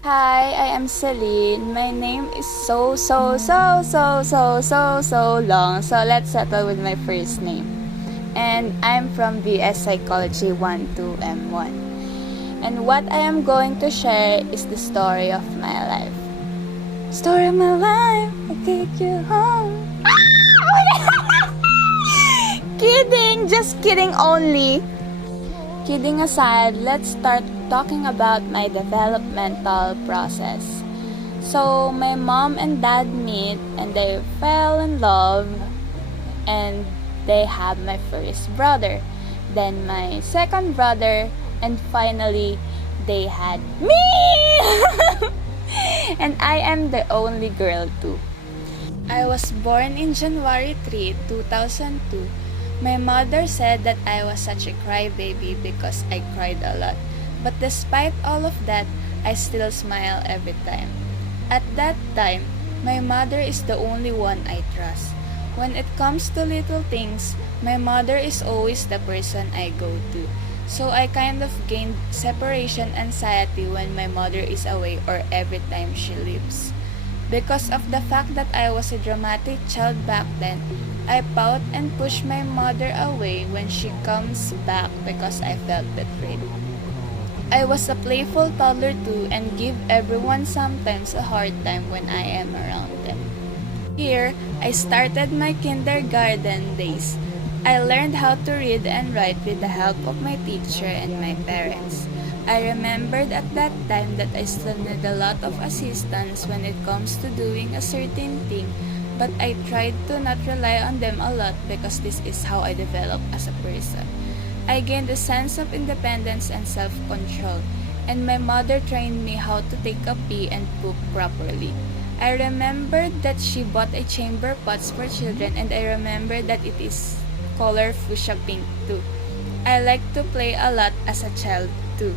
Hi, I am Celine. My name is so long. So let's settle with my first name. And I'm from BS Psychology 12M1. And what I am going to share is the story of my life. Story of my life, I take you home. Kidding, just kidding only. Kidding aside, let's start talking about my developmental process. So, my mom and dad meet and they fell in love and they have my first brother, then my second brother, and finally, they had me! And I am the only girl too. I was born in January 3, 2002. My mother said that I was such a crybaby because I cried a lot. But despite all of that, I still smile every time. At that time, my mother is the only one I trust. When it comes to little things, my mother is always the person I go to. So I kind of gained separation anxiety when my mother is away or every time she leaves. Because of the fact that I was a dramatic child back then, I pout and push my mother away when she comes back because I felt betrayed. I was a playful toddler too and give everyone sometimes a hard time when I am around them. Here, I started my kindergarten days. I learned how to read and write with the help of my teacher and my parents. I remembered at that time that I still need a lot of assistance when it comes to doing a certain thing, but I tried to not rely on them a lot because this is how I develop as a person. I gained a sense of independence and self-control, and my mother trained me how to take a pee and poop properly. I remembered that she bought a chamber pots for children, and I remembered that it is color fuchsia pink too. I like to play a lot as a child too.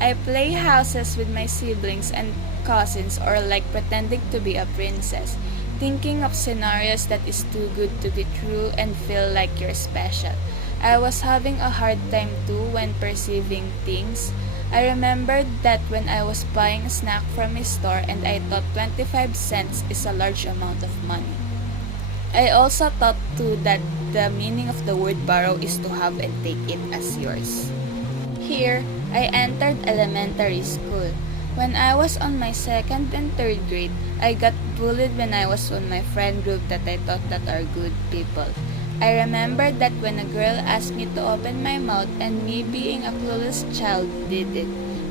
I play houses with my siblings and cousins or like pretending to be a princess, thinking of scenarios that is too good to be true and feel like you're special. I was having a hard time too when perceiving things. I remembered that when I was buying a snack from a store and I thought 25 cents is a large amount of money. I also thought too that the meaning of the word borrow is to have and take it as yours. Here, I entered elementary school. When I was on my second and third grade, I got bullied when I was on my friend group that I thought that are good people. I remembered that when a girl asked me to open my mouth and me being a clueless child did it.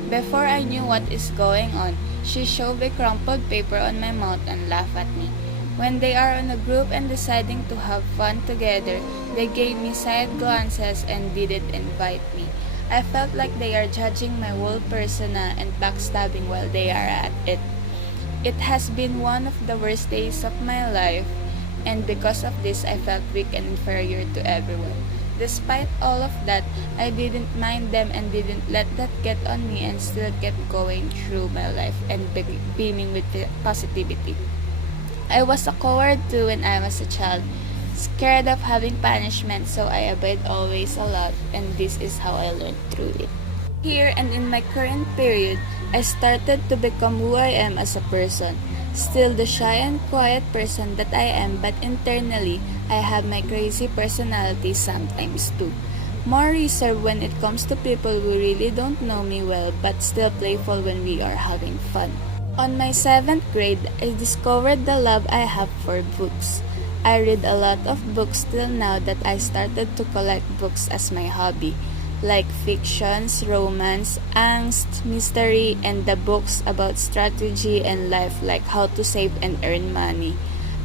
Before I knew what is going on, she shoved a crumpled paper on my mouth and laughed at me. When they are in a group and deciding to have fun together, they gave me side glances and didn't invite me. I felt like they are judging my whole persona and backstabbing while they are at it. It has been one of the worst days of my life, and because of this, I felt weak and inferior to everyone. Despite all of that, I didn't mind them and didn't let that get on me and still kept going through my life and beaming with positivity. I was a coward too when I was a child, scared of having punishment, so I obeyed always a lot, and this is how I learned through it. Here and in my current period, I started to become who I am as a person. Still the shy and quiet person that I am, but internally, I have my crazy personality sometimes too. More reserved when it comes to people who really don't know me well, but still playful when we are having fun. On my 7th grade, I discovered the love I have for books. I read a lot of books till now that I started to collect books as my hobby, like fictions, romance, angst, mystery, and the books about strategy and life like how to save and earn money.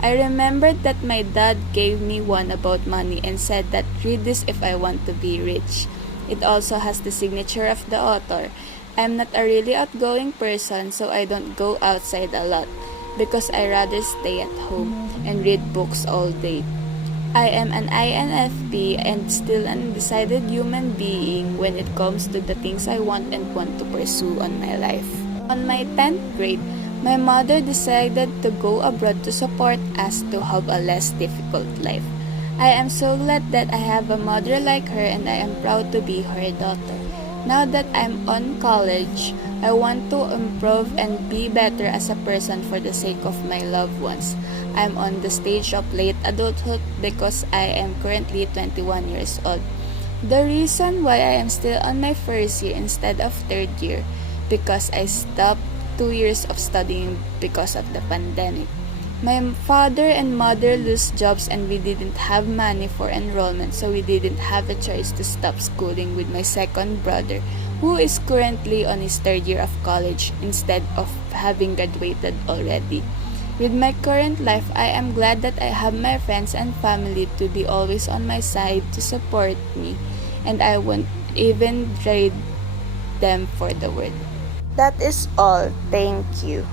I remembered that my dad gave me one about money and said that read this if I want to be rich. It also has the signature of the author. I'm not a really outgoing person, so I don't go outside a lot because I rather stay at home and read books all day. I am an INFP and still an undecided human being when it comes to the things I want and want to pursue on my life. On my 10th grade, my mother decided to go abroad to support us to have a less difficult life. I am so glad that I have a mother like her and I am proud to be her daughter. Now that I'm on college, I want to improve and be better as a person for the sake of my loved ones. I'm on the stage of late adulthood because I am currently 21 years old. The reason why I am still on my first year instead of third year because I stopped 2 years of studying because of the pandemic. My father and mother lost jobs and we didn't have money for enrollment, so we didn't have a choice to stop schooling with my second brother who is currently on his third year of college instead of having graduated already. With my current life, I am glad that I have my friends and family to be always on my side to support me, and I won't even trade them for the world. That is all. Thank you.